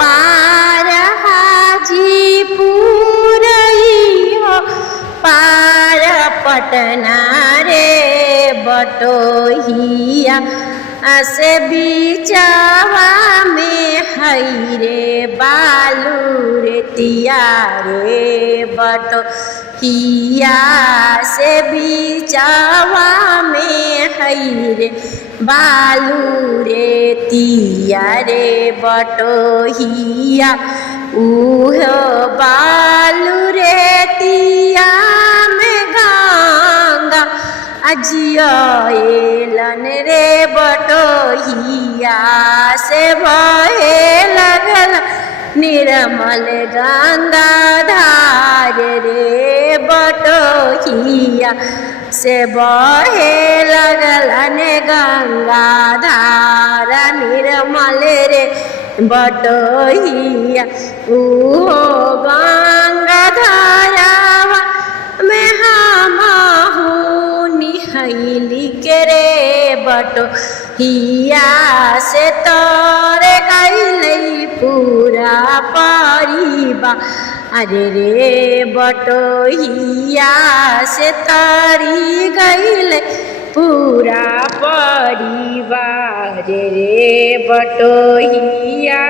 पार हाजीपुर हो पार पटना रे बटोहिया से बीचवा में हई रे बालू रे तिया रे बटोहिया से बीचवा में हई रे बालू रे तिया रे बटोहिया उहो बालू रे तिया में गंगा अजियलन रे बटोहिया से बहे लगल निर्मल गंगा धार रे बटोहिया से बहे लगलन गंगा धार निर्मल रे बटोहिया उहो गंगा धारावा में हमहू निहैली के रे बटोहिया से तोरे गइलै पूरा परिवार अरे रे बटोहिया से तरी गइलै पूरा परिवार रे बटोहिया।